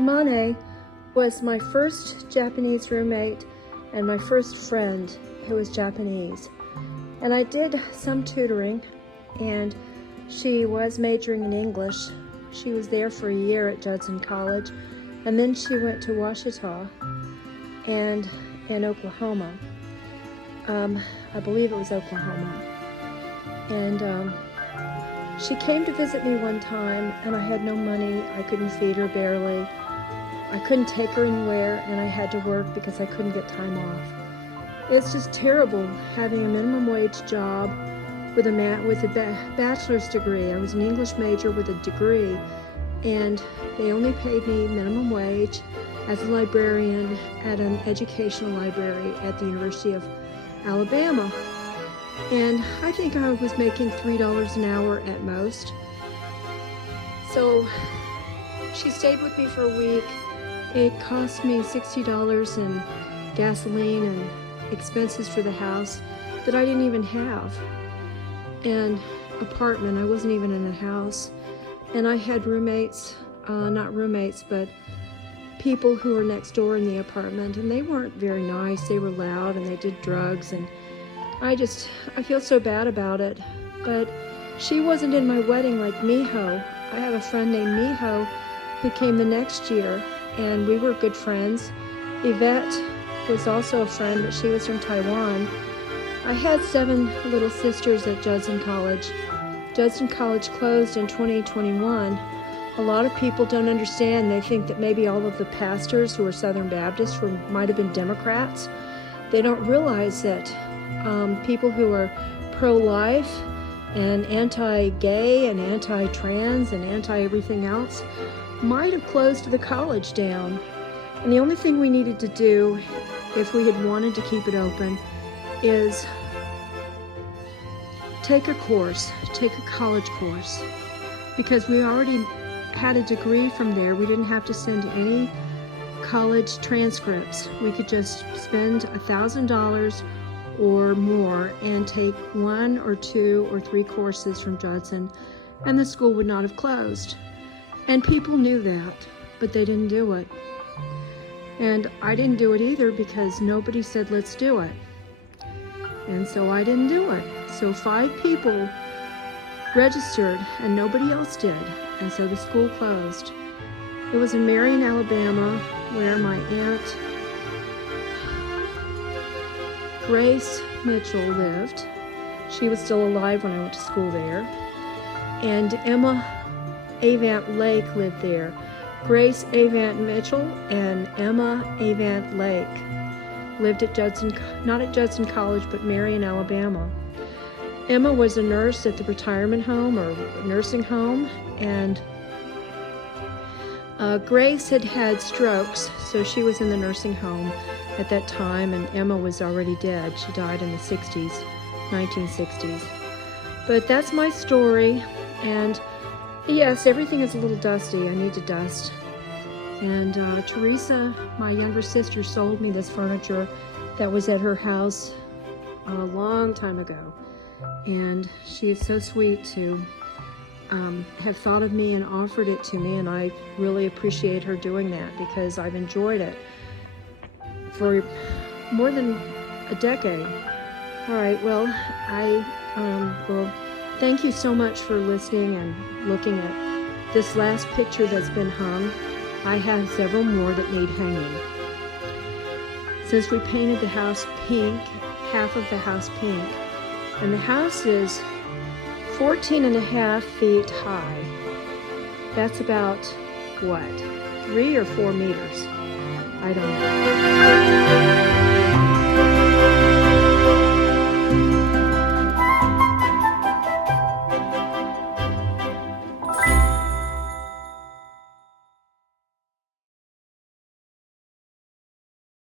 Yumane was my first Japanese roommate and my first friend who was Japanese. And I did some tutoring, and she was majoring in English. She was there for a year at Judson College, and then she went to Ouachita and in Oklahoma. I believe it was Oklahoma. And she came to visit me one time, and I had no money. I couldn't feed her barely. I couldn't take her anywhere, and I had to work because I couldn't get time off. It's just terrible having a minimum wage job with a bachelor's degree. I was an English major with a degree, and they only paid me minimum wage as a librarian at an educational library at the University of Alabama. And I think I was making $3 an hour at most. So she stayed with me for a week. It cost me $60 in gasoline and expenses for the house that I didn't even have. And apartment, I wasn't even in a house. And I had roommates, not roommates, but people who were next door in the apartment, and they weren't very nice. They were loud and they did drugs, and I feel so bad about it. But she wasn't in my wedding like Miho. I have a friend named Miho who came the next year, and we were good friends. Yvette was also a friend, but she was from Taiwan. I had 7 little sisters at Judson College. Judson College closed in 2021. A lot of people don't understand. They think that maybe all of the pastors who are Southern Baptists might have been Democrats. They don't realize that people who are pro-life and anti-gay and anti-trans and anti-everything else might have closed the college down. And the only thing we needed to do, if we had wanted to keep it open, is take a college course, because we already had a degree from there. We didn't have to send any college transcripts. We could just spend $1,000 or more and take 1 or 2 or 3 courses from Judson, and the school would not have closed. And people knew that, but they didn't do it. And I didn't do it either, because nobody said, let's do it. And so I didn't do it. So 5 people registered and nobody else did. And so the school closed. It was in Marion, Alabama, where my aunt Grace Mitchell lived. She was still alive when I went to school there. And Emma Avant Lake lived there. Grace Avant Mitchell and Emma Avant Lake lived at Judson, not at Judson College, but Marion, Alabama. Emma was a nurse at the retirement home or nursing home, and Grace had had strokes, so she was in the nursing home at that time, and Emma was already dead. She died in the 60s, 1960s. But that's my story, and yes, everything is a little dusty. I need to dust. And Teresa, my younger sister, sold me this furniture that was at her house a long time ago. And she is so sweet to have thought of me and offered it to me, and I really appreciate her doing that, because I've enjoyed it for more than a decade. All right, well, well, thank you so much for listening and looking at this last picture that's been hung. I have several more that need hanging. Since we painted the house pink, half of the house pink, and the house is 14.5 feet high. That's about, what, 3 or 4 meters? I don't know.